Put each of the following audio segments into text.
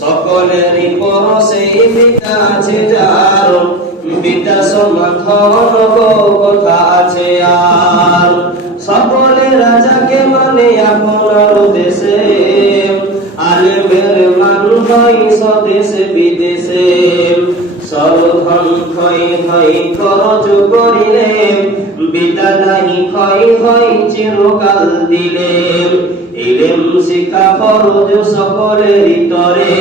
সকলেরই পরশে পিতা আছে যার, পিতা সমাধান গো কথা আছে আর। সকলে রাজাকে মানে আপনার দেশে, আলেমের মান হয় স্বদেশে বিদেশে। সরধন ক্ষয় হয় খরচ করিলে, বিদ্যাদায়ী ক্ষয় হয় চিরকাল দিলে। ইলম শিক্ষা ফরজ সকলের তরে,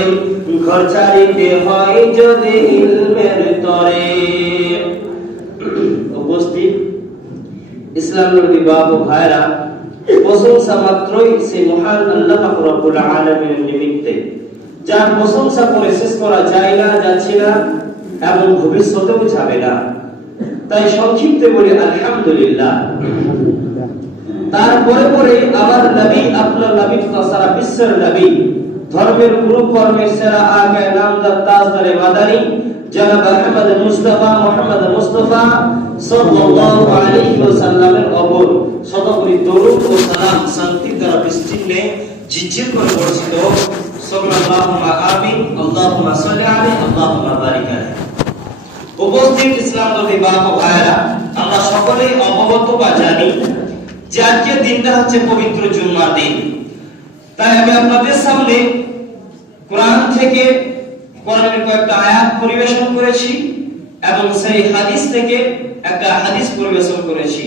ঘর ছাড়িতে হয় যদি ইলমের তরে। উপস্থিত ইসলাম নবী বাবু ভাইরা, প্রশংসা মাত্রই সে মহান আল্লাহ পাক রব্বুল আলামিনের নিমিত্তে, যার প্রশংসা করে শেষ করা যায় না, যাচ্ছে না এবং ভবিষ্যতেও যাবে না। তাই সংক্ষিপ্তে বলি আলহামদুলিল্লাহ। তারপরে পরে আমার নবী, আপনার নবী সারা বিশ্বের নবী, ধর্মের গুরু কর্মের সেরা আগে নামদার তাজদারে মাদানী জনাব আহমদ মুস্তাফা সাল্লাল্লাহু আলাইহি ওয়াসাল্লামের ওপর শতকোটি দরুদ ও সালাম শান্তি দ্বারা বৃষ্টিতে ঝিরঝির করে বর্ষিত হোক। সাল্লাল্লাহু আমিন। আল্লাহুম্মা সাল্লি আলাইহি, আল্লাহুম্মা বারিক আলাইহি। উপস্থিত ইসলাম নবী বাবা ভাইরা, আমরা সকলেই অবগত বা জানি যে আজকের দিনটা হচ্ছে পবিত্র জুম্মার দিন। তাই আমি আপনাদের সামনে কোরআন থেকে কোরআনের কয়েকটা আয়াত পরিবেশন করেছি এবং সেই হাদিস থেকে একটা হাদিস পরিবেশন করেছি।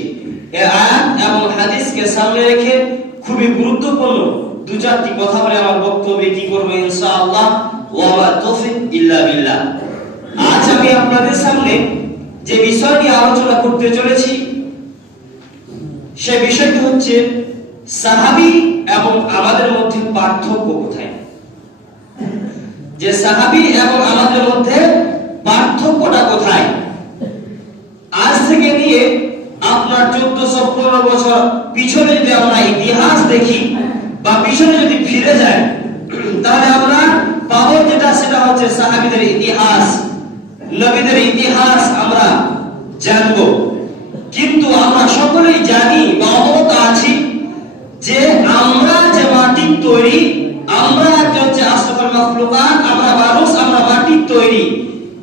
এই আয়াত এবং হাদিসকে সামনে রেখে খুবই গুরুত্বপূর্ণ দু চারটি কথা বলে আমার বক্তব্য কি করব ইনশাআল্লাহ। ওয়া মা তাওফিক ইল্লা বিল্লাহ। আজ আমি আপনাদের সামনে যে বিষয় নিয়ে আলোচনা করতে চলেছি, সে বিষয়টি হচ্ছে সাহাবী এবং আমাদের মধ্যে পার্থক্য কোথায়। যে সাহাবী এবং আমাদের মধ্যে পার্থক্যটা কোথায়। আজ থেকে নিয়ে আপনার 1415 বছর পিছনে যদি আমরা ইতিহাস দেখি বা পিছনে যদি ফিরে যাই, তাহলে আমরা পাবো যেটা সেটা হচ্ছে সাহাবীদের ইতিহাস, নবীদের ইতিহাস আমরা জানবো। কিন্তু আমরা সকলেই জানি বা অবগত আছি যে আমরা যে মাটির তৈরি, আমরা হচ্ছে আশরাফুল মাখলুকাত, আমরা মানুষ, আমরা মাটির তৈরি।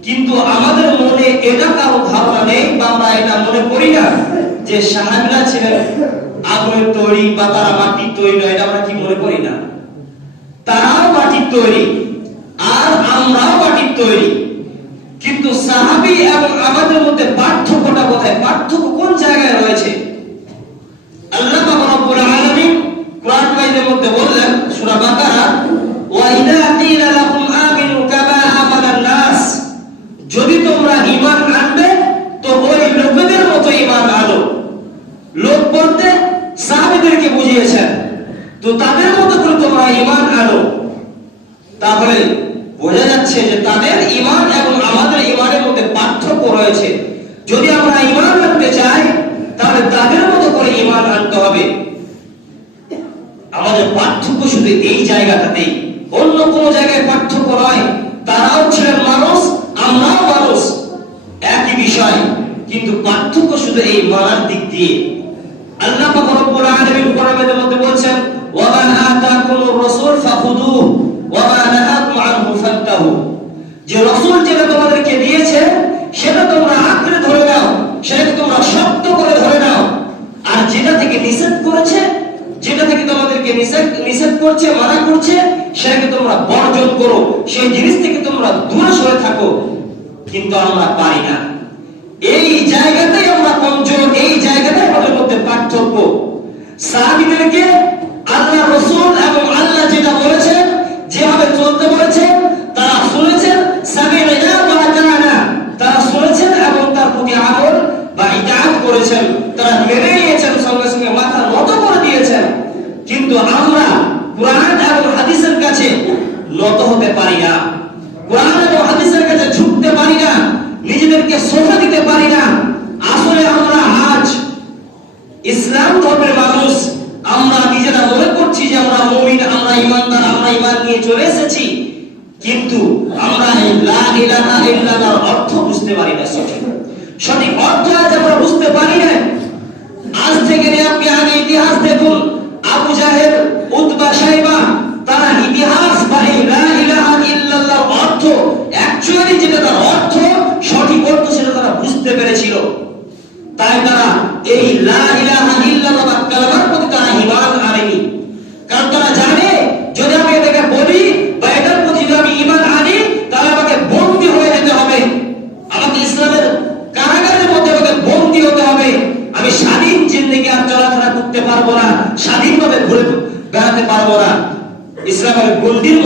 কিন্তু আমাদের মনে এটা কারো ধারণা নেই বা আমরা এটা মনে করি না যে সাহাবীরা ছিলেন আগুনের তৈরি বা তারা মাটির তৈরি নয়। এটা আমরা কি মনে করি না? তারাও মাটির তৈরি আর আমরাও মাটির তৈরি। কিন্তু সাহাবী এবং আমাদের মধ্যে পার্থক্যটা কোথায়? পার্থক্য কোন জায়গায় রয়েছে? আল্লাহ পাক রব্বুল আলামিন কোরআন কারীমের মধ্যে বললেন, সূরা বাকারা, ওয়া ইযা কিলা লাকুম আমিনু কামা আমানান নাস, যদি তোমরা ঈমান আনবে তো ওই লোকদের মতো ঈমান আনো। লোক বলতে সাহাবীদেরকে বুঝিয়েছেন, তো তাদের মতো করে তোমরা ঈমান আনো। তাহলে বোঝা যাচ্ছে যে তাদের ঈমান এবং আমাদের ঈমানের মধ্যে পার্থক্য রয়েছে। যদি আমরা ঈমান আনতে চাই তাহলে তাদের মতো করে ঈমান আনতে হবে। আমাদের পার্থক্য শুধু এই জায়গাটাতেই, অন্য কোনো জায়গায় পার্থক্য নয়। তারাও ছিলেন মানুষ, আমরাও মানুষ, একই বিষয়, কিন্তু পার্থক্য শুধু এই মানার দিক দিয়ে। আল্লাহ পাক রব্বুল আলামিন কোরআনের মধ্যে বলেন, ওয়া মা আতাকুমুর রাসূল ফাখুযুহু ওয়া মা নাহাকুম আনহু ফান্তাহু, যে রাসূল যেটা তোমাদেরকে দিয়েছে সেটা তোমরা আঁকড়ে ধরে নাও, সেটাকে তোমরা শক্ত করে ধরে নাও। আর যেটা থেকে নিষেধ করেছে, যেটা থেকে তোমাদেরকে নিষেধ করছে, মানা করছে, সেটাকে তোমরা বর্জন করো, সেই জিনিস থেকে তোমরা দূরে সরে থাকো। কিন্তু আমরা পারি না। এই জায়গাটাই আমরা কমজোর, এই জায়গাটাই আমাদের মধ্যে পার্থক্য। সাহাবীদেরকে আল্লাহ রাসূল এবং আল্লাহ যেটা বলেছেন, যেভাবে চলতে বলেছেন, তারা শুনেছেন, সামি'না ওয়া আতা'না, তারা শুনেছেন এবং তার প্রতি আমল বা ইতাআত করেছেন, তারা মেনে নিয়েছেন, সঙ্গে সঙ্গে মাথা নত করে দিয়েছেন। কিন্তু আমরা কোরআন এবং হাদিসের কাছে নত হতে পারি না, কোরআন এবং হাদিসের কাছে ঝুঁকতে পারি না, নিজেদেরকে সঁপে দিতে পারি না। আসলে আমরা আজ ইসলাম ধর্মের মানুষ, আমরা নিজেরা মনে করছি যে আমরা মুমিন, আমরা ঈমানদার, আমরা ঈমান নিয়ে চলে এসেছি, কিন্তু আমরা লা ইলাহা ইল্লাল্লাহর অর্থ বুঝতে পারি না। সঠিক অর্থ আজ আমরা বুঝতে পারি না। আজ থেকে আপনি আগে ইতিহাস দেখুন, আবু জাহেল, উতবা, শাইবা, তারা ইতিহাস বা লা ইলাহা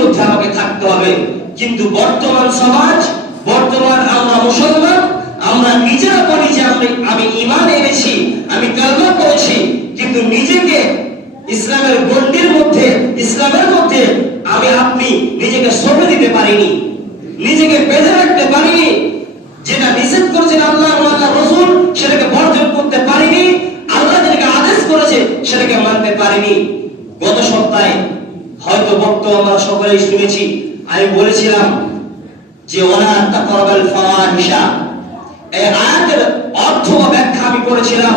মধ্যে আমাকে থাকতে হবে। কিন্তু বর্তমান সমাজ, বর্তমান আমরা মুসলমান, আমরা নিজেরা বলি যে আমি ঈমান এনেছি, আমি কালেমা পড়েছি, কিন্তু নিজেকে ইসলামের গণ্ডির মধ্যে, ইসলামের মধ্যে আপনি নিজেকে সঁপে দিতে পারিনি, নিজেকে বেঁধে রাখতে পারিনি। যেটা নিষেধ করেছেন আল্লাহ এবং আল্লাহর রাসূল সেটাকে বর্জন করতে পারিনি, আল্লাহ যেটাকে আদেশ করেছে সেটাকে মানতে পারিনি। গত সপ্তাহে হয়তো বক্তব্য আমরা সকলেই শুনেছি, আমি বলেছিলাম যে ওয়ালা তাকরাবাল ফাওয়াহিশা, এই আয়াতের অর্থ বা ব্যাখ্যা আমি করেছিলাম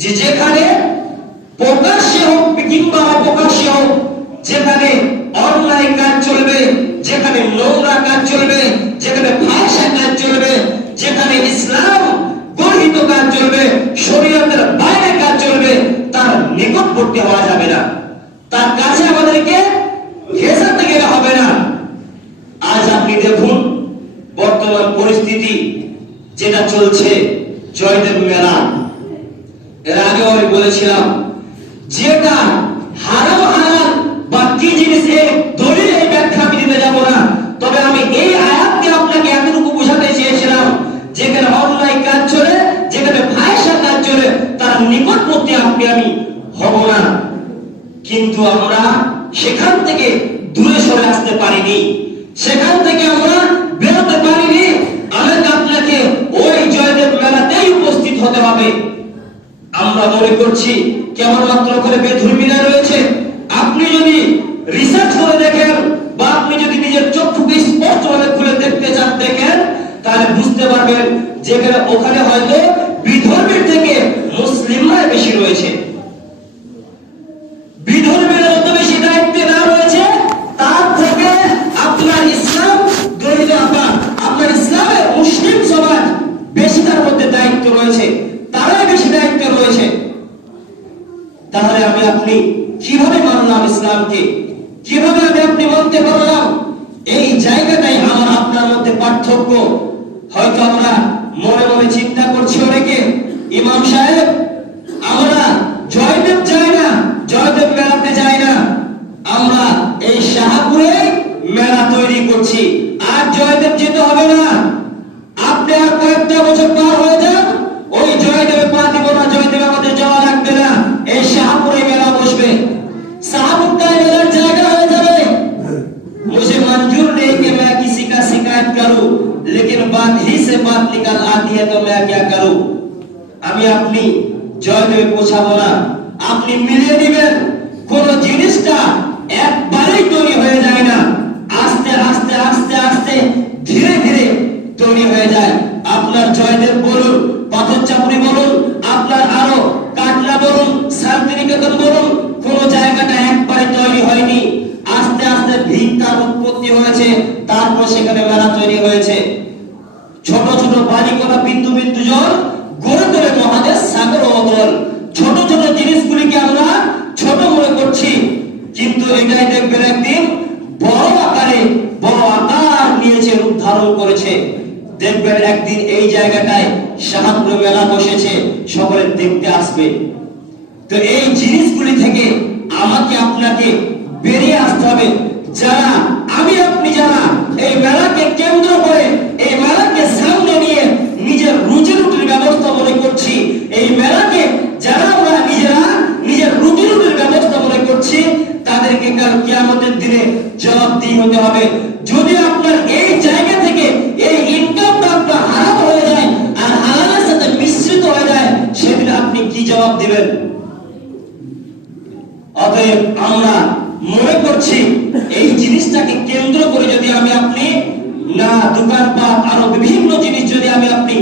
যে যেখানে প্রকাশ্যে হোক কিংবা অপ্রকাশ্যে হোক, যেখানে অন্যায় কাজ চলবে, যেখানে নোংরা কাজ চলবে, যেখানে ফাহিশা কাজ চলবে, যেখানে ইসলাম গর্হিত কাজ চলবে, শরীয়তের বাইরে কাজ চলবে, তার নিকটবর্তী হওয়া যাবে না, তার কাছে আমাদেরকে ঘেঁষাতে গেলে হবে না। আজ আপনি দেখুন বর্তমান পরিস্থিতি যেটা চলছে, জয়দেব মেলা, এর আগেও আমি বলেছিলাম যেটা হারাম হালাল বা কি জিনিস এই দলিল এই ব্যাখ্যা আমি দিতে যাব না, তবে আমি এই আয়াতকে আপনাকে এতটুকু বোঝাতে চেয়েছিলাম যেখানে অন্যায় কাজ চলে, যেখানে ফাহিশা কাজ চলে, তার নিকটবর্তী আমি হব না। কিন্তু আমরা সেখান থেকে দূরে সরে আসতে পারিনি, সেখান থেকে আমরা বেরোতে পারিনি। আমাকে আপনাকে ওই জয়দেব মেলাতেই উপস্থিত হতে হবে। আমরা মনে করছি কেবলমাত্র করে বেধর্মীরা রয়েছে। আপনি যদি রিসার্চ করে দেখেন বা আপনি যদি নিজের চক্ষুকে স্পষ্টভাবে খুলে দেখতে চান, দেখেন, তাহলে বুঝতে পারবেন যেখানে ওখানে হয়তো বিধর্মীর থেকে মুসলিমরা বেশি রয়েছে। বিধর্মীরা যত বেশি দায়িত্বে না রয়েছে, তার থেকে আপনার ইসলাম গ্রহীত, আপনার ইসলামের মুসলিম সমাজ বেশি তার মধ্যে দায়িত্ব রয়েছে, তারাই বেশি দায়িত্ব রয়েছে। তাহলে আপনি কিভাবে মানলাম ইসলামকে, কিভাবে আপনি মানতে পারলাম? এই জায়গাটাই আমার আপনার মধ্যে পার্থক্য। হয়তো আমরা মনে মনে চিন্তা করছি অনেকে, ইমাম সাহেব আমরা জয়দেব যাই না, জয়দেব মেলাতে যাই না, আমরা এই শাহপুরে মেলা তৈরি করছি, আর জয়দেব যেতে হবে না। আপনি আর কয়েকটা বছর পার হয়ে যান, ওই জয়দেবে পা দিব না, জয়দেব আমাদের যাওয়া লাগবে না, এই শাহপুরে মেলা বসবে, শাহপুরটাই মেলার জায়গা হয়ে যাবে। मुझे मंजूर नहीं कि मैं किसी का शिकायत करूं, लेकिन बात ही से बात निकल आती है तो मैं क्या करूं। আমি আপনি জয়দেবে পৌঁছাবো না, আপনি মিলিয়ে দিবেন। কোন জিনিসটা একবারেই তৈরি হয়ে যায় না, আস্তে আস্তে আস্তে আস্তে ধীরে ধীরে তৈরি হয়ে যায়। আপনার জয়দেব বলুন, পাথর চাপুরি বলুন, আপনার আরো কাটলা বলুন, শান্তিনিকেতন বলুন, কোন জায়গাটা একবারে তৈরি হয়নি, আস্তে আস্তে ভিক্ষার উৎপত্তি হয়েছে, তারপর সেখানে মেলা তৈরি হয়েছে। ছোট ছোট বাড়ি করা বিন্দু বিন্দু জল গড়ে তোলে মহাদেশ সাগর অতল। ছোট ছোট জিনিসগুলিকে আমরা ছোট মনে করছি, কিন্তু এটাই দেখবেন একদিন বড় আকারে বড় আকার নিয়েছে, রূপ ধারণ করেছে। দেখবেন একদিন এই জায়গাটায় শাহপুর মেলা বসেছে, সকলে দেখতে আসবে। তো এই জিনিসগুলি থেকে আমাকে আপনাকে বেরিয়ে আসতে হবে। যারা আপনি যারা এই মেলাকে কেন্দ্র করে, এই মেলাকে সামনে নিয়ে নিজের রুজি রুটির ব্যবস্থা মনে করছি, এই মেলাকে যারা আমরা নিজেরা নিজের রুজি রুটির ব্যবস্থা মনে করছি, তাদেরকে কাল কিয়ামতের দিনে জবাবদিহি হতে হবে। যদি আপনার এই জায়গা থেকে এই ইনকামটা আপনার হারাম হয়ে যায় আর হালালের সাথে মিশ্রিত হয়ে যায়, সেদিন আপনি কি জবাব দিবেন? অতএব আমরা মনে করছি এই জিনিসটাকে কেন্দ্র করে যদি আপনি না দোকানপাট আরো বিভিন্ন জিনিস যদি আপনি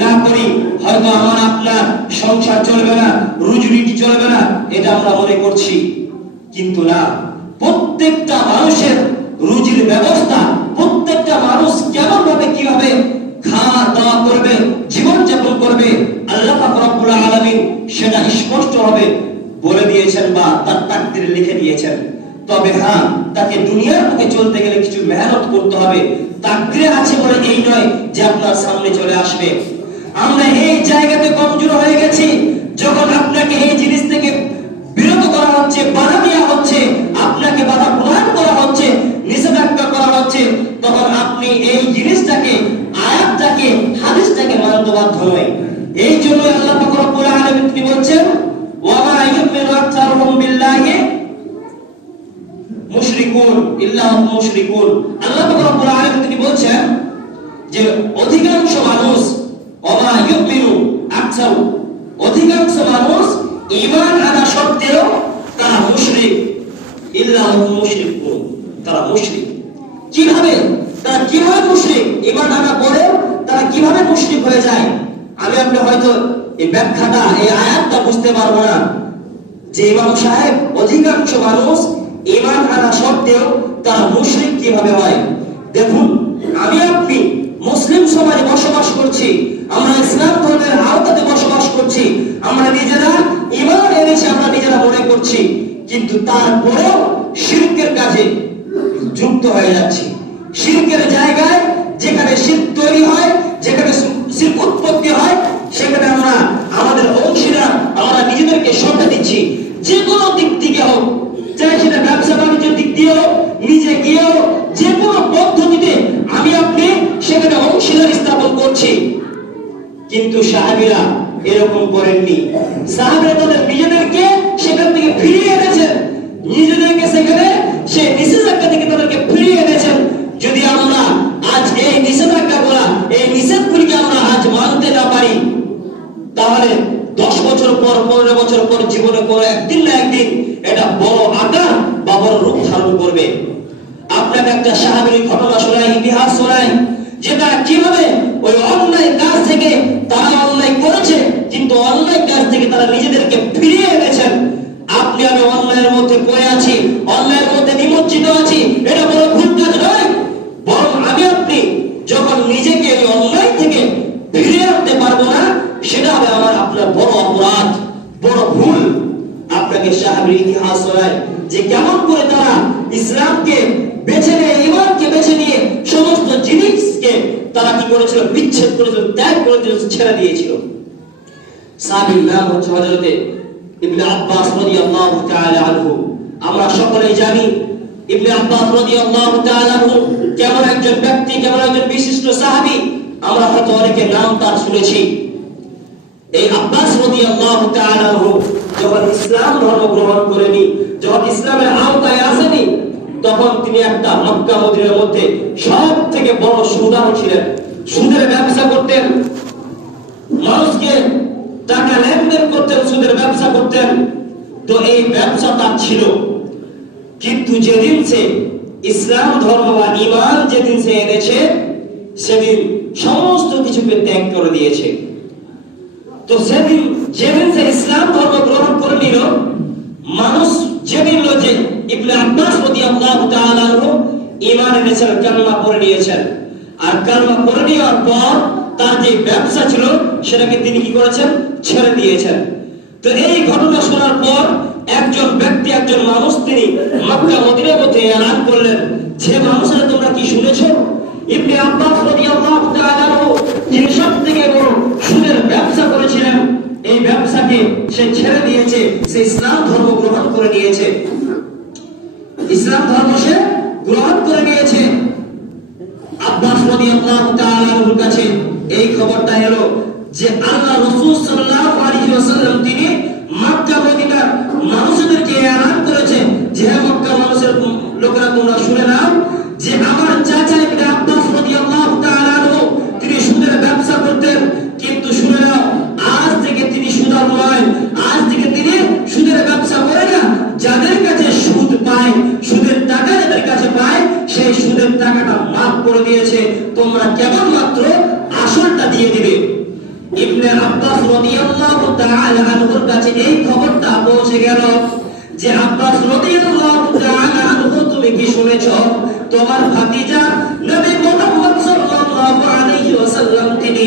না করি, হয়তো আমার আপনার সংসার চলবে না, রুজি রুটি চলবে না, এটা আমরা মনে করছি। কিন্তু না, প্রত্যেকটা মানুষের রুজির ব্যবস্থা, প্রত্যেকটা মানুষ কেমন ভাবে কিভাবে খাওয়া দাওয়া করবে, জীবন যাপন করবে, আল্লাহ পাক রব্বুল আলামিন সেটা স্পষ্ট ভাবে বলে দিয়েছেন বা তার তাকদীরে লিখে দিয়েছেন। তবে হ্যাঁ, তাকে দুনিয়ার বুকে চলতে গেলে কিছু মেহনত করতে হবে। তাকদীরে আছে বলে এই নয় যে আপনার সামনে চলে আসবে। আমরা এই জায়গাতে কমজোর হয়ে গেছি, যখন আপনাকে এই জিনিস থেকে বিরত করা হচ্ছে, বাধা দেওয়া হচ্ছে, আপনাকে বাধা প্রদান করা হচ্ছে, মুশরিকুন। আল্লাহ পাক রব্বুল আলামিন তিনি বলছেন যে অধিকাংশ মানুষ ওমা ইউমিনু আকসার, অধিকাংশ মানুষ ঈমান আনা সত্ত্বেও তারা মুশরিক, ইল্লা হুম মুশরিকুন, তারা মুশরিক। কিভাবে মুশরিক? ঈমান আনা পরে তারা কিভাবে মুশরিক হয়ে যায়? আমি আপনি হয়তো এই ব্যাখ্যাটা, এই আয়াতটা বুঝতে পারবো না যে ইমাম সাহেব অধিকাংশ মানুষ ঈমান আনা সত্ত্বেও তারা মুশরিক কিভাবে হয়। দেখুন, আমি আপনি মুসলিম সমাজে বসবাস করছি, আমরা ইসলাম ধর্মের আওতাতে বসবাস করছি, আমরা নিজেরা ঈমান এনেছি, আমরা নিজেরা মনে করছি, কিন্তু তারপরেও শিরকের কাজে যুক্ত হয়ে যাচ্ছি। শিরকের জায়গায় যেখানে শিরক তৈরি হয়, যেখানে শিরক উৎপত্তি হয়, সেখানে আমরা আমাদের অংশীদার, আমরা নিজেদেরকে সঁপে দিচ্ছি। যে কোনো দিক থেকে হোক, চাই সেটা ব্যবসা বাণিজ্যের দিক দিয়ে হোক, নিজে গিয়েও যে কোনো পদ্ধতিতে আমি আপনি সেখানে অংশীদার স্থাপন করছি। কিন্তু সাহাবীরা এরকম করেননি। সাহাবীরা তাদের নিজেদেরকে সেখান থেকে ফিরিয়ে এনেছেন, নিজেদেরকে সেখানে সেই নিষেধাজ্ঞা থেকে তাদেরকে ফিরিয়ে এনেছেন। যদি আমরা আজ এই নিষেধাজ্ঞাগুলা, এই নিষেধগুলিকে আমরা আজ মানতে না পারি, তাহলে 10 বছর পর, 15 বছর পর জীবনে কোনো একদিন না একদিন এটা বড় আকার বা বড় রূপ ধারণ করবে। আপনাকে একটা সাহাবীর ঘটনা শোনাই, ইতিহাস শোনাই, যে তারা কিভাবে ওই অন্যায় কাজ থেকে, তারা অন্যায় করেছে কিন্তু অন্যায় কাজ থেকে তারা নিজেদেরকে ফিরিয়ে এনেছেন। আপনি আমি অন্যায়ের মধ্যে পড়ে আছি, অন্যায়ের মধ্যে নিমজ্জিত আছি, এটা বড় ভুল কাজ নয়, বরং আমি আপনি যখন নিজেকে ওই অন্যায় থেকে ফিরিয়ে আনতে পারবো না, সেটা হবে আমার আপনার বড় অপরাধ, বড় ভুল। আপনাকে সাহাবীর ইতিহাস শোনায় যে কেমন করে তারা ইসলামকে বেছে নিয়ে, ঈমানকে বেছে নিয়ে সমস্ত জিনিসকে তারা কি করেছিল, বিচ্ছেদ করেছিল, ত্যাগ করেছিল, ছেড়ে দিয়েছিল। সাহাবীর নাম হচ্ছে হযরত ইবনে আব্বাস রাদিয়াল্লাহু তাআলা আনহু। আমরা সকলেই জানি ইবনে আব্বাস রাদিয়াল্লাহু তাআলা আনহু কেমন একজন ব্যক্তি, কেমন একজন বিশিষ্ট সাহাবী। আমরা হয়তো অনেকে নাম তার শুনেছি। এই আব্বাস রাদিয়াল্লাহু তাআলা আনহু যখন ইসলাম ধর্ম গ্রহণ করেনি, যখন ইসলামের আওতায় আসেনি, তখন তিনি একটা মক্কা মদিনার মধ্যে সব থেকে বড় সুদার ছিলেন। সুদের ব্যবসা করতেন, মানুষকে টাকা লেনদেন করতেন, সুদের ব্যবসা করতেন। তো এই ব্যবসা তার ছিল, কিন্তু যেদিন সে ইসলাম ধর্ম বা ঈমান যেদিন সে এনেছে, সেদিন সমস্ত কিছুকে ত্যাগ করে দিয়েছে। তো সেদিন যেদিন সে ইসলাম ধর্ম গ্রহণ করে নিল, মানুষ জেনে নিল যে ইবনে আব্বাস রাদিয়াল্লাহু তাআলা আনহু ঈমান এনেছেন, কালেমা পড়ে নিয়েছেন। আর কালেমা পড়ে নেওয়ার পর তার যে ব্যবসা ছিল সেটাকে তিনি কি করেছেন, ছেড়ে দিয়েছেন। তো এই ঘটনা শোনার পর একজন ব্যক্তি, একজন মানুষ তিনি মক্কা মদিনার মধ্যে এলান করলেন যে মানুষেরা তোমরা কি শুনেছো, ইবনে আব্বাস রাদিয়াল্লাহু তাআলা আনহু যিনি সবথেকে বড় সুদের ব্যবসা করেছিলেন, এই ব্যবসাকে সে ছেড়ে দিয়েছে, সে ইসলাম ধর্ম গ্রহণ করে নিয়েছে। ইসলাম ধর্ম সে গ্রহণ করে নিয়েছে। আব্বাস রাদিয়াল্লাহু তাআলা আনহুর কাছে এই খবরটা এলো যে আল্লাহ রাসূল সাল্লাল্লাহু আলাইহি ওয়াসাল্লাম তিনি মক্কা মদিনার মানুষদেরকে এলান করেছে যে মক্কার মানুষের লোকেরা তোমরা শুনে নাও যে আমার চাচা ইবনে আব্বাস রাদিয়াল্লাহু তাআলা আনহু তিনি সুদের ব্যবসা করতেন, কিন্তু শুনে নাও আজ থেকে তিনি সুদার নয়, আজ থেকে তিনি সুদের ব্যবসা করে না। যাদের কাছে সুদ পায়, সুদের টাকা যাদের কাছে পায়, সেই সুদের টাকাটা মাফ করে দিয়েছে, তোমরা কেবলমাত্র আসলটা দিয়ে দিবে। ইবনে আব্বাস রাদিয়াল্লাহু তাআলা আনহুর কাছে এই খবরটা পৌঁছে গেল যে আব্বাস রাদিয়াল্লাহু তাআলা আনহু তুমি কি শুনেছো, তোমার ভাতিজা নবী মুহাম্মদ সাল্লাল্লাহু আলাইহি ওয়াসাল্লাম তিনি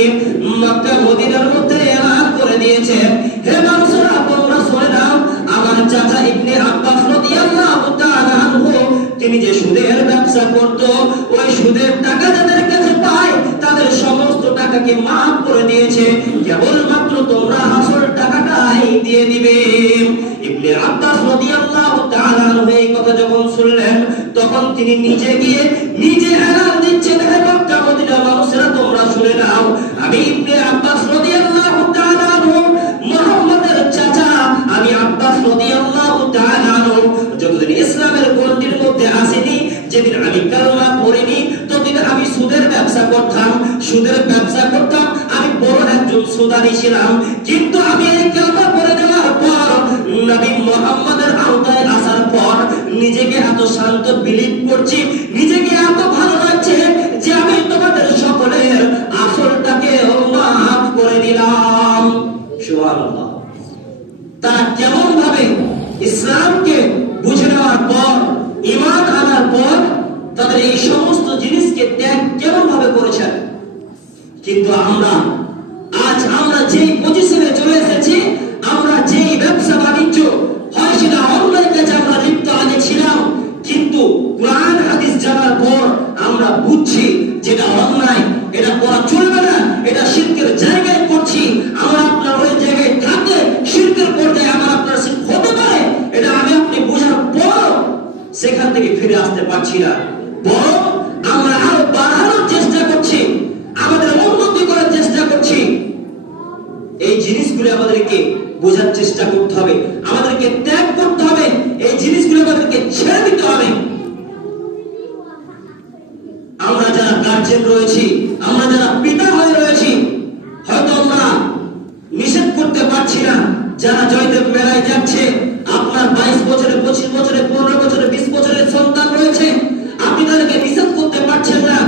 মক্কা মদিনার মধ্যে এলান করে দিয়েছে, হে মানুষরা তোমরা শুনে নাও, আমার চাচা ইবনে আব্বাস রাদিয়াল্লাহু তাআলা আনহু তিনি যে সুদের ব্যবসা করত, ওই সুদের টাকা যাদের কাছে পায় তাদের সমস্ত টাকাকে মাফ করে দিয়েছে, কেবলমাত্র তোমরা আসল টাকাটাই দিয়ে দিবে। ইবনে আব্বাস রাদিয়াল্লাহু তাআলা আনহু এই কথা যখন শুনলেন, তখন তিনি নিজে গিয়ে নিজে এলান দিচ্ছেন, হে মক্কা মদিনার মানুষেরা তোমরা শুনে নাও, আমি ইবনে আব্বাস রাদিয়াল্লাহু তাআলা আনহু মুহাম্মদের চাচা, আমি আব্বাস রাদিয়াল্লাহু তাআলা আনহু যতদিন ইসলামের গণ্ডির মধ্যে আসেনি, যে যেদিন আমি কালেমা পড়িনি ততদিন আমি সুদের ব্যবসা করতাম, আমি বড় একজন সুদানি ছিলাম। কিন্তু আমি এই কালেমা পড়ে দেওয়ার পর, নবী মুহাম্মদের আওতায় আসার পর নিজেকে এত শান্ত বিলিভ করছি, নিজেকে এত ভালো লাগছে যে আমি তোমাদের সকলের আসলটাকে মাফ করে দিলাম। সুবহানাল্লাহ। তারা কেমন ভাবে ইসলামকে বুঝে নেওয়ার পর, ঈমান আনার পর তাদের এই সমস্ত জিনিসকে ত্যাগ কেমন ভাবে করেছেন। কিন্তু আজ আমরা যেই পজিশনে চলে এসেছি, আমরা যেই ব্যবসা বাণিজ্য হয় সেটা অন্যায় কাজে আমরা লিপ্ত আগে ছিলাম, কিন্তু কোরআন হাদিস জানার পর আমরা বুঝছি যেটা অন্যায়, এটা করা চলবে না, এটা শিরকের জায়গায় করছি। আমরা আপনার ওই জায়গায় থাকলে শিরকের পর্যায়ে আমার আপনার শিরক হতে পারে, এটা আমি আপনি বোঝার পর সেখান থেকে ফিরে আসতে পারছি না, বরং আমরা আরো বাড়ানোর চেষ্টা করছি, আমাদের উন্নতি করার চেষ্টা করছি। এই জিনিসগুলো আমাদেরকে বোঝার চেষ্টা করতে হবে, আমাদেরকে ত্যাগ করতে হবে, এই জিনিসগুলো আমাদেরকে ছেড়ে দিতে হবে। আমরা যারা গার্জিয়ান রয়েছি, আমরা যারা পিতা হয়ে রয়েছি, হয়তো আমরা নিষেধ করতে পারছি না। যারা জয়দেব মেলায় যাচ্ছে, আপনার 22 বছরে, 25 বছরে, 15 বছরে, 20 বছরের সন্তান রয়েছে, আপনি তাদেরকে নিষেধ করতে পারছেন না।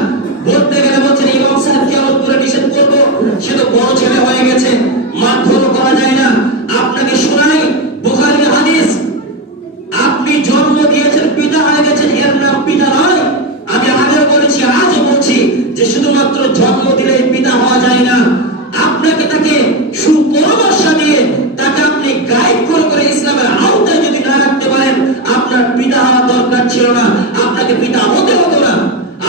বলতে গেলে বলছেন ইমাম সাহেব কেমন করে নিষেধ করবো, সে তো বড় ছেলে হয়ে গেছে, মারধর করা যায় না। আপনাকে শোনাই বুখারীর হাদিস, আপনি জন্ম দিয়েছেন, পিতা হয়ে গেছেন, এর নাম পিতা নয়। আমি আগেও বলেছি, আজও বলছি যে শুধুমাত্র জন্ম দিলেই পিতা হওয়া যায় না। আপনাকে তাকে সুপরামর্শ দিয়ে তাকে আপনি গাইড করে ইসলামের আওতায় যদি না রাখতে পারেন, আপনার পিতা হওয়ার দরকার ছিল না, আপনাকে পিতা হতে হতো না।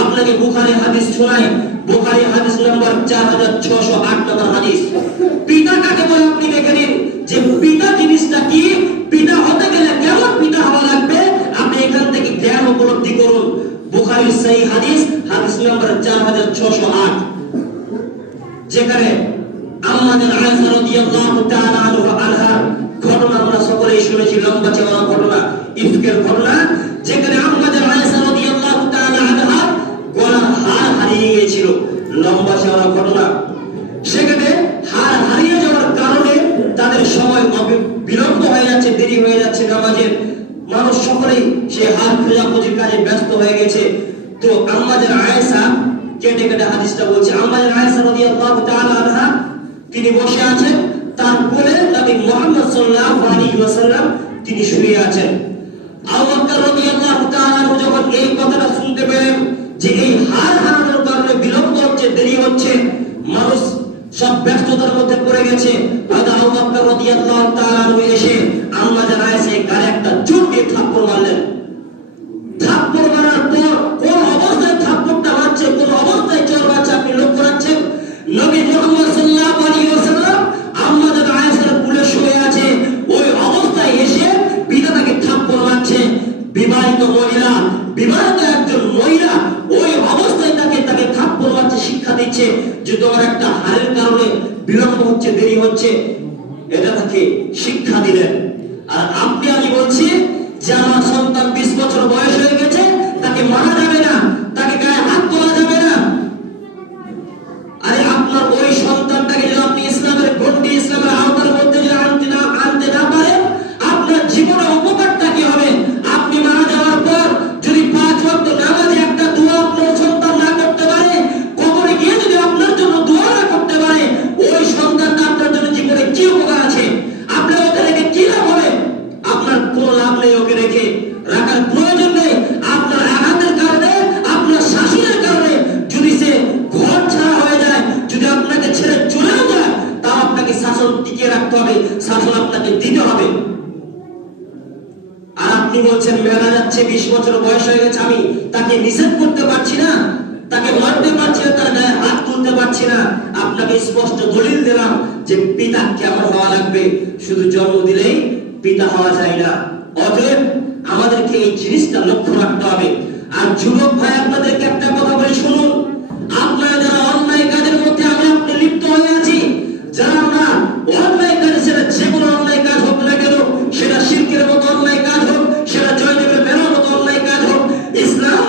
আপনাকে বুখারী হাদিস শোনাই, বুখারী হাদিস নম্বর 4608 নম্বর হাদিস। পিতা কাকে বলে আপনি দেখে নিন যে পিতা জিনিসটা কি, পিতা হতে গেলে কেমন পিতা হওয়া লাগবে, আপনি এখান থেকে জ্ঞান উপলব্ধি করুন। বুখারীর সহিহ হাদিস, হাদিস নম্বর 4608, যেখানে আমাদের আয়েশা রাদিয়াল্লাহু তাআলা আনহার ঘটনা আমরা সকলেই শুনেছি, লম্বা চওড়া ঘটনা, ইফকের ঘটনা, যেখানে আমাদের আয়েশা রাদিয়াল্লাহু তাআলা আনহা গলার হার হারিয়ে গিয়েছিল। লম্বা চওড়া ঘটনা, সেখানে হার হারিয়ে যাওয়ার কারণে তাদের সময় বিলম্ব হয়ে যাচ্ছে, দেরি হয়ে যাচ্ছে নামাজের। মানুষ সকলেই সে হার খোঁজাখুঁজির কাজে ব্যস্ত হয়ে গেছে। তো আমাদের আয়েশা কেটে কেটে হাদিসটা বলছে, আমাদের আয়েশা রাদিয়াল্লাহু তাআলা আনহা তিনি বসে আছেন, তার কোলে নবী মুহাম্মদ সাল্লাল্লাহু আলাইহি ওয়াসাল্লাম তিনি শুয়ে আছেন। আবু বকর রাদিয়াল্লাহু তাআলা যখন এই কথাটা শুনতে পেলেন যে এই হার হারানোর কারণে বিলম্ব হচ্ছে, দেরি হচ্ছে, মানুষ সব ব্যস্ততার মধ্যে পড়ে গেছে, হয়তো আবু বকর রাদিয়াল্লাহু তাআলা এসে আমাদের আয়েশার গায়ে একটা জোর দিয়ে থাপ্পড় মারলেন। থাপ্পড় মারার পর কোন অবস্থায় থাপ্পড়টা মারছে, কোন অবস্থায় চোর মারছে আপনি লক্ষ্য রাখছেন? নবী মুহাম্মদ সাল্লাল্লাহু আলাইহি ওয়াসাল্লাম আমাদের আয়েশার কোলে শুয়ে আছে, ওই অবস্থায় এসে পিতা তাকে থাপ্পড় মারছে। বিবাহিত মহিলা, বিবাহিত একজন মহিলা ওই অবস্থায় তাকে থাপ্পড় মারছে, শিক্ষা দিচ্ছে যে তোমার একটা হারের কারণে বিলম্ব হচ্ছে, দেরি হচ্ছে, এটা তাকে শিক্ষা দিলেন। আর আপনি আমি বলছি যে আমার সন্তান 20 বছর বয়স হয়ে গেছে, তাকে মারা যাবে না, তাকে গায়ে হাত তোলা যাবে না। আরে আপনার ওই সন্তানটাকে যদি আপনি ইসলামের গণ্ডি, ইসলামের আওতার মধ্যে যদি আনতে না পারেন, আপনার জীবনের উপকারটা কি হবে? আপনি মারা যাওয়ার পর যদি 5 ওয়াক্ত নামাজে একটা দোয়া আপনার সন্তান না করতে পারে, কবরে গিয়ে যদি আপনার জন্য দোয়া না করতে পারে, ওই সন্তানটা আপনার জন্য জীবনে কি উপকার আছে? আপনার ওকে রেখে কি লাভ হবে? আপনার কোনো লাভ নেই ওকে রেখে, রাখার প্রয়োজন নেই। আপনার আঘাতের কারণে, আপনার শাসনের কারণে যদি সে ঘর ছাড়া হয়ে যায়, যদি আপনাকে ছেড়ে চলেও যায়, তাও আপনাকে শাসন টিকিয়ে রাখতে হবে, শাসন আপনাকে দিতে হবে। আর আপনি বলছেন মেলা যাচ্ছে, 20 বছর বয়স হয়ে গেছে, আমি তাকে নিষেধ করতে পারছি না, তাকে মারতে পারছি না, তার গায়ে হাত তুলতে পারছি না। আপনাকে স্পষ্ট দলিল দিলাম যে পিতা কেমন হওয়া লাগবে, শুধু জন্ম দিলেই পিতা হওয়া যায় না। অতএব আমাদেরকে এই জিনিসটা লক্ষ্য রাখতে হবে। আর যুবক ভাই, আপনাদেরকে একটা কথা বলে শুনুন, আপনারা যারা অন্যায় কাজের মধ্যে আমি আপনি লিপ্ত হয়ে আছি, যারা আমরা অন্যায় কাজ, সেটা যে কোনো অন্যায় কাজ হোক না কেন, সেটা শিরকের মতো অন্যায় কাজ হোক, সেটা জয়দেবের মেলার মতো অন্যায় কাজ হোক, ইসলাম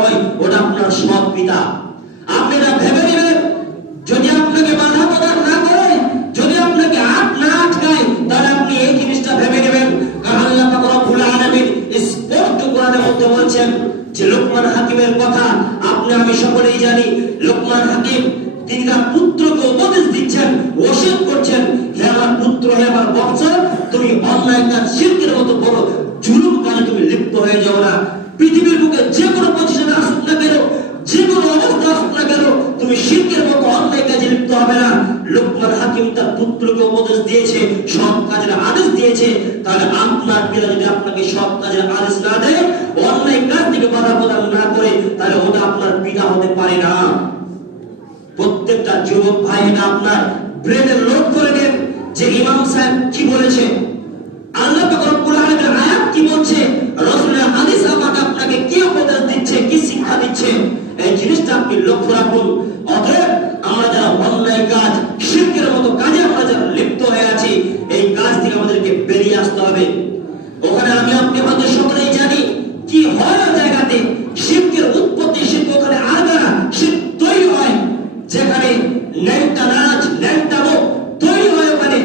নয়, ওটা আপনার সৎ পিতা। আপনি এটা ভেবে নেবেন। যদি আপনাকে বাধা প্রদান না করে, যদি আপনাকে না আটকায়, তাহলে আপনি এই জিনিসটা ভেবে নেবেন। কারণ আল্লাহ পাক রব্বুল আলামিন স্পষ্ট কোরআনের মধ্যে বলছেন যে লোকমান হাকিমের কথা আপনি আমি সকলেই জানি। লোকমান হাকিম তিনি তার পুত্রকে উপদেশ দিচ্ছেন, ওসিয়ত করছেন, হে আমার পুত্র, হে আমার বৎস, তুমি অন্যায় কাজ, শিরকের মতো বড় জুলুম কাজে তুমি লিপ্ত হয়ে যাও না। পৃথিবীর বুকে যে কোনো পজিশনে আসুক না কেন, যে কোনো অবস্থা আসুক না কেন, তুমি শিরকের মতো অন্যায় কাজে লিপ্ত হবে না। লোকমান হাকিম তার পুত্রকে উপদেশ দিয়েছে, সৎ কাজের আদেশ দিয়েছে। তাহলে আপনার পিতা যদি আপনাকে সৎ কাজের আদেশ না দেয়, অন্যায় কাজ থেকে বাধা প্রদান না করে, তাহলে ওটা আপনার পিতা হতে পারে না। প্রত্যেকটা যুবক ভাই এটা আপনার ব্রেনের লোড করে নেন যে ইমাম সাহেব কি বলেছে, আল্লাহ পাক রব্বুল আলামিনের আয়াত কি বলছে, রাসূলের হাদিস আপনাকে কি উপদেশ দিচ্ছে, কি শিক্ষা দিচ্ছে, এই জিনিসটা আপনি লক্ষ্য রাখুন। অতএব আমরা যারা অন্যায় কাজ, শিরকের মতো কাজে আমরা যারা লিপ্ত হয়ে আছি, এই কাজ থেকে আমাদেরকে বেরিয়ে আসতে হবে। ওখানে আমি আপনি হয়তো সকলেই জানি কি হয় ওই জায়গাতে, শিরকের উৎপত্তি, শিরক ওখানে আরগানা শিরক তৈরি হয়, যেখানে ন্যাংটা নাচ, ন্যাংটা মুখ তৈরি হয়। ওখানে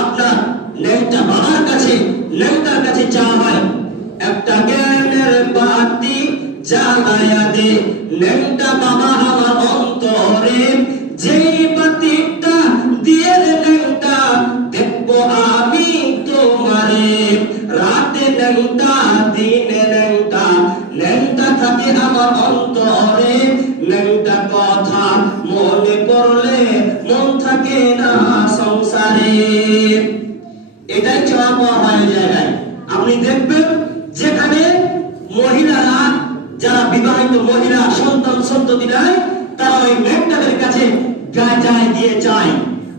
আপনার ন্যাংটা বাবার কাছে, ন্যাংটার কাছে চাওয়া হয়, একটা জ্ঞানের বাতি জ্বালায়া দে ন্যাংটা বাবা আমার অন্তরে, যেই বাতিটা দিয়ে ন্যাংটা দেখবো আমি তোমারে, রাতে ন্যাংটা দিনে ন্যাংটা, ন্যাংটা থাকে আমার অন্তরে, ন্যাংটা কথা মনে করলে মন থাকে না সংসারে। এটাই চাওয়া পাওয়া হয় জায়গায়। আপনি দেখবেন যেখানে মহিলারা, যারা বিবাহিত মহিলা, সন্তান সন্ততি নেয়, তারা ওই ন্যাংটাদের কাছে গায়ে দিয়ে যায়।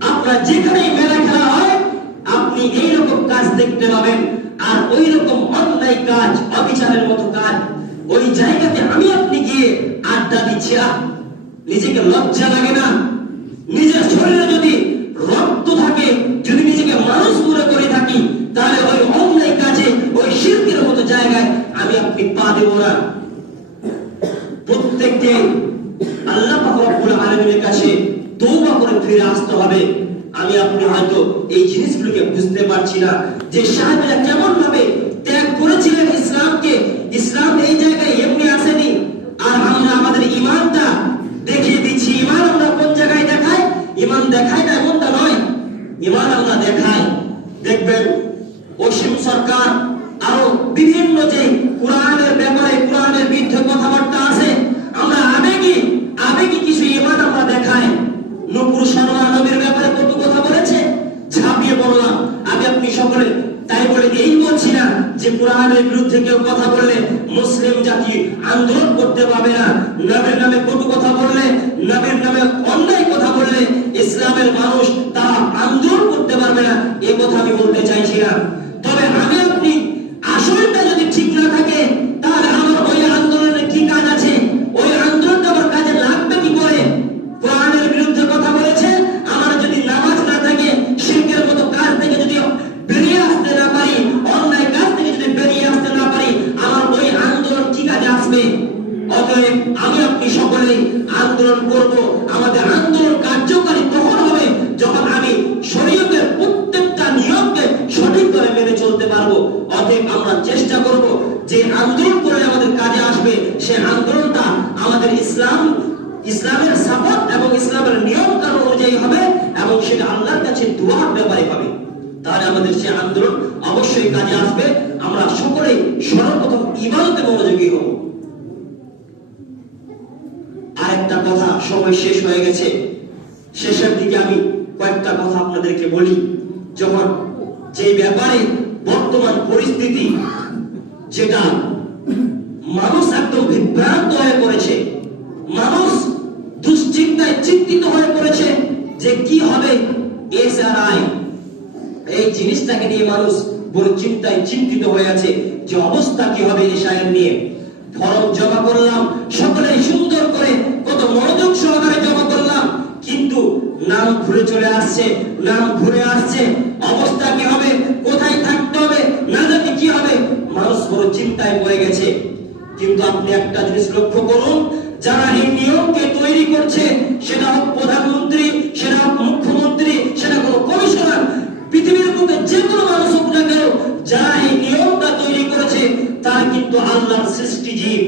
আপনার যেখানেই মেলা খেলা হয়, আপনি এইরকম কাজ দেখতে পাবেন। আর ওই রকম অন্যায় কাজ, অবিচারের মতো কাজ, ওই জায়গাতে আমি আপনি গিয়ে আড্ডা দিচ্ছি, নিজেকে লজ্জা লাগে না? নিজের শরীরে যদি রক্ত থাকে, যদি নিজেকে মানুষ মনে করে থাকি, তাহলে ওই অন্যায় কাজে, ওই শিরকের মতো জায়গায় আমি আপনি পা দেব না। প্রত্যেককে আল্লাহ পাক রব্বুল আলামিনের কাছে তওবা করে ফিরে আসতে হবে। আমি আপনি হয়তো এই জিনিসগুলোকে বুঝতে পারছি না যে সাহাবীরা কেমন ভাবে ত্যাগ করেছিলেন ইসলামকে। ইসলাম এই জায়গায় এমনি আসেনি। আর আমরা আমাদের ঈমানটা দেখিয়ে দিচ্ছি। ঈমান আমরা কোন জায়গায় দেখাই? ঈমান দেখাই না এমনটা নয়, ঈমান আমরা দেখাই। দেখবেন অসীম সরকার আরো বিভিন্ন যে কোরআনের ব্যাপারে, কোরআনের বিরুদ্ধে কথাবার্তা আছে, আমরা আবেগী কিছু ঈমান আমরা দেখাই। নূপুর শর্মা নবীর ব্যাপারে কত কথা বলেছে, ঝাঁপিয়ে পড়লাম। আমি আপনি সকলে তাই বলে এই বলছি না যে কোরআনের বিরুদ্ধে কেউ কথা বললে মুসলিম জাতি আন্দোলন করতে পারবে না। নবীর নামে কত কথা বললে, নবীর নামে অন্যায় কথা বললে ইসলামের মানুষ তারা আন্দোলন করতে পারবে না, এই কথা আমি বলতে চাইছি না। তবে আমি আপনি আসলটা যদি ঠিক না থাকে, তাহলে আমার ওই আন্দোলনের কি কাজ আছে? ওই আন্দোলনটা আমার কাজে লাগবে কি করে? কোরআনের বিরুদ্ধে কথা বলেছে, আমার যদি নামাজ না থাকে, শিরকের মতো কাজ থেকে যদি বেরিয়ে আসতে না পারি, অন্যায় কাজ থেকে যদি বেরিয়ে আসতে না পারি, আমার ওই আন্দোলন কি কাজে আসবে? অতএব আমি আপনি সকলেই আন্দোলন করব। আমাদের আন্দোলন কার্যকারী তখন হবে যখন আমি শরীয়তের প্রত্যেকটা নিয়মকে সঠিকভাবে মেনে চলতে পারবো। অতএব আমরা চেষ্টা করব যে আন্দোলন করে আমাদের কাজে আসবে, সে আন্দোলনটা আমাদের ইসলামের সাপোর্ট এবং ইসলামের নিয়ম কানুন অনুযায়ী হবে, এবং সেটা আল্লাহর কাছে দোয়ার ব্যাপারে হবে। তাহলে আমাদের সে আন্দোলন অবশ্যই কাজে আসবে। আমরা সকলেই সর্বপ্রথম ইবাদতে মনোযোগী হব। আরেকটা কথা, সময় শেষ হয়ে গেছে, শেষের দিকে আমি কয়েকটা কথা আপনাদেরকে বলি। যখন যে ব্যাপারে বর্তমান পরিস্থিতি, যেটা মানুষ একদম বিভ্রান্ত হয়ে পড়েছে, মানুষ দুশ্চিন্তায় চিন্তিত হয়ে পড়েছে যে কি হবে এসআরআই, এই জিনিসটাকে নিয়ে মানুষ বড় চিন্তায় চিন্তিত হয়ে আছে যে অবস্থা কি হবে এসআইআর নিয়ে। ফরম জমা করলাম, সকলেই সুন্দর করে কত মনোযোগ সহকারে জমা করলাম, কিন্তু নাম ঘুরে চলে আসছে, নাম ঘুরে আসছে, অবস্থা কি হবে, কোথায় থাকতে হবে, না জানি কি হবে, মানুষ বড় চিন্তায় পড়ে গেছে। কিন্তু আপনি একটা জিনিস লক্ষ্য লক্ষ্য করুন, যারা এই নিয়মকে তৈরি করছে, সেটা হোক প্রধানমন্ত্রী, সেটা হোক মুখ্যমন্ত্রী, সেটা কোনো কমিশনার, পৃথিবীর বুকে যে কোনো মানুষ হোক না কেন, যারা এই নিয়মটা তৈরি করেছে তারা কিন্তু আল্লাহর সৃষ্টিজীব,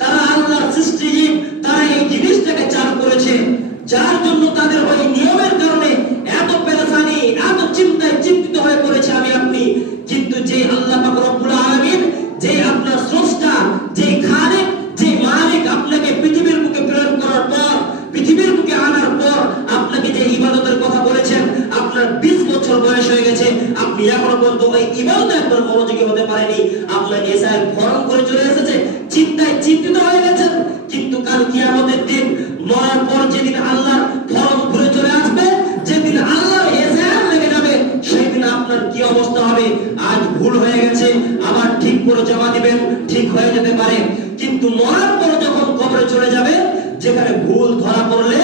তারা আল্লাহর সৃষ্টিজীব, তারা এই জিনিসটাকে চালু করেছে, যার জন্য তাদের ওই নিয়মের কারণে এত পেরেশানি, এত চিন্তায় চিন্তিত হয়ে পড়েছে আমি আপনি। কিন্তু যে আল্লাহ পাক রব্বুল আলামিন, যে আপনার স্রষ্টা, যে খালিক, যে মালিক আপনাকে পৃথিবীর বুকে প্রেরণ করার পর, পৃথিবীর বুকে আনার পর আপনাকে যে ইবাদতের কথা বলেছেন, আপনার 20 বছর বয়স হয়ে গেছে, আপনি এখনো পর্যন্ত ওই ইবাদতে একবার মনোযোগী হতে পারেনি, আপনার এসআইয়ের ফরম করে চলে এসেছে, চিন্তায় চিন্তিত হয়ে গেছেন। কিন্তু কাল কিয়ামতের দিন, মরার পর যেদিন আল্লাহর ফরম ঘুরে চলে আসবে, যেদিন আল্লাহর এসআইয়ের লেগে যাবে, সেই দিন আপনার কি অবস্থা হবে? আজ ভুল হয়ে গেছে, আবার ঠিক করে জমা দিবেন, ঠিক হয়ে যেতে পারে। কিন্তু মরার পর যখন কবরে চলে যাবে, যেখানে ভুল ধরা পড়লে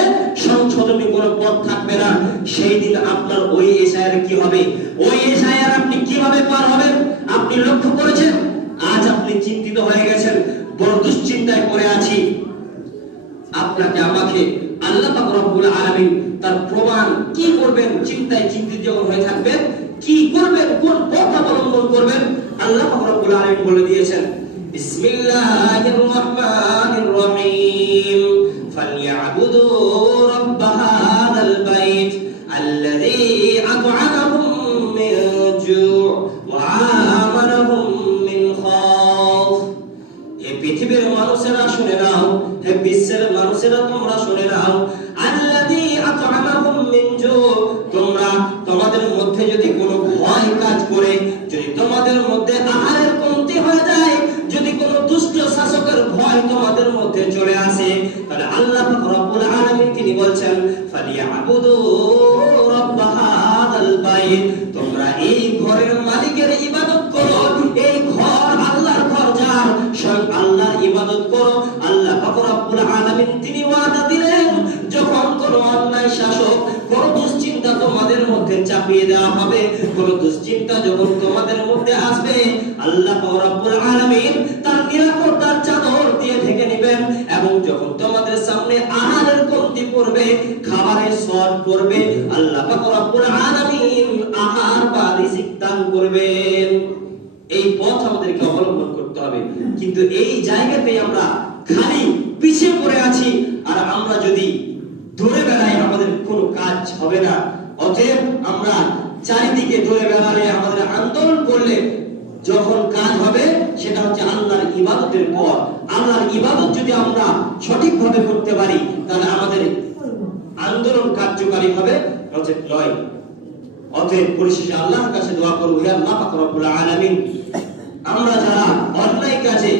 সংশোধনের কোনো পথ থাকবে না, সেই দিন আপনার ওই এসআইয়ের কি হবে? ওই এসআইয়ের আপনি কিভাবে পার হবেন? আপনি লক্ষ্য করেছেন? আজ আপনি চিন্তিত হয়ে গেছেন, বড় দুশ্চিন্তায় পড়ে আছি। আপনাকে আমাকে আল্লাহ পাক রব্বুল আলামিন তার প্রমাণ কি করবেন? চিন্তায় চিন্তিত যখন হয়ে থাকবেন, কি করবেন, কোন পথ অবলম্বন করবেন, আল্লাহ পাক রব্বুল আলামিন বলে দিয়েছেন, বিসমিল্লাহির রহমানির রহিম, ফালইয়াবুদু রাব্ব হাযাল বাইত আল্লাযী আত'আমাহুম মিন জু' ওয়া আমানাহুম মিন খাউফ। হে পৃথিবীর মানুষেরা শুনে নাও, হে বিশ্বের মানুষেরা তোমরা শুনে নাও, আল্লাযী আত'আমাহুম মিন জু', তোমরা তোমাদের মধ্যে যদি কোনো ভয় কাজ করে, যদি তোমাদের মধ্যে আহারের কমতি হয়ে যায়, যদি কোনো দুষ্ট শাসকের ভয় তোমাদের মধ্যে চলে আসে, তাহলে আল্লাহ পাক রব্বুল আলামিন তিনি বলছেন, ফালিয়াবুদু রাব্ব হাযাল বাইত, তোমরা এই ঘরের মালিকের ইবাদত করো, এই ঘর আল্লাহর ঘর, যার স্বয়ং আল্লাহর ইবাদত করো। আল্লাহ পাক রব্বুল আলামিন তিনি ওয়াদা দিলেন, যখন কোনো অন্যায় শাসক, কোনো দুশ্চিন্তা তোমাদের মধ্যে চাপিয়ে দেওয়া হবে, কোনো দুশ্চিন্তা যখন তোমাদের মধ্যে আসবে, আল্লাহ পাক রব্বুল আলামিন তার নিরাপত্তার চাদর দিয়ে ঢেকে নেবেন, এবং যখন তোমাদের সামনে আহারের কমতি পড়বে, খাবারের শর্ট পড়বে, আল্লাহ পাক রব্বুল আলামিন আহার বা রিজিক দান করবেন। এই পথ আমাদেরকে অবলম্বন করতে হবে। কিন্তু এই জায়গাতে আমরা খালি পিছিয়ে পড়ে আছি, আর আমরা যদি দৌড়ে বেড়াই আমাদের কোনো কাজ হবে না। অতএব আমরা চারিদিকে দৌড়ে বেড়ালে, আমাদের আন্দোলন করলে যখন কাজ হবে, সেটা হচ্ছে আল্লাহর ইবাদতের পথ। আল্লাহর ইবাদত যদি আমরা সঠিকভাবে করতে পারি, তাহলে আমাদের আন্দোলন কার্যকারী হবে, নয়। অতএব পরিশেষে আল্লাহর কাছে দোয়া করব, হে আল্লাহ পাক রব্বুল আলামিন, আমরা যারা অন্যায় কাজে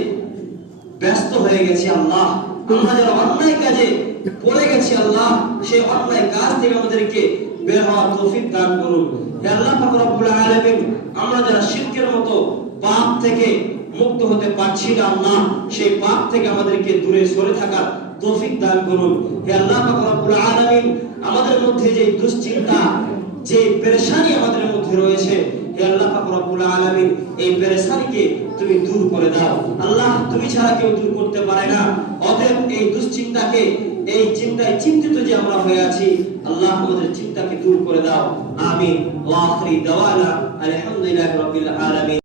ব্যস্ত হয়ে গেছি আল্লাহ, আমরা যারা অন্যায় কাজে পড়ে গেছি আল্লাহ, সেই অন্যায় কাজ থেকে আমাদেরকে বের হওয়ার তৌফিক দান করুন। হে আল্লাহ পাক রব্বুল আলামিন, আমরা যারা শিরকের মতো পাপ থেকে মুক্ত হতে পারছি না আল্লাহ, সেই পাপ থেকে আমাদেরকে দূরে সরে থাকার তৌফিক দান করুন। হে আল্লাহ পাক রব্বুল আলামিন, আমাদের মধ্যে যে দুশ্চিন্তা, যে পেরেশানি আমাদের মধ্যে রয়েছে, হে আল্লাহ পাক রব্বুল আলামিন, এই পেরেশানিকে তুমি দূর করে দাও আল্লাহ, তুমি ছাড়া কেউ দূর করতে পারে না। অতএব এই দুশ্চিন্তাকে, এই চিন্তায় চিন্তিত যে আমরা হয়ে আছি, আল্লাহ আমাদের চিন্তাকে দূর করে দাও। আমিন। ওয়া আখিরি দাওয়ানা আলহামদুলিল্লাহি রাব্বিল আলামিন।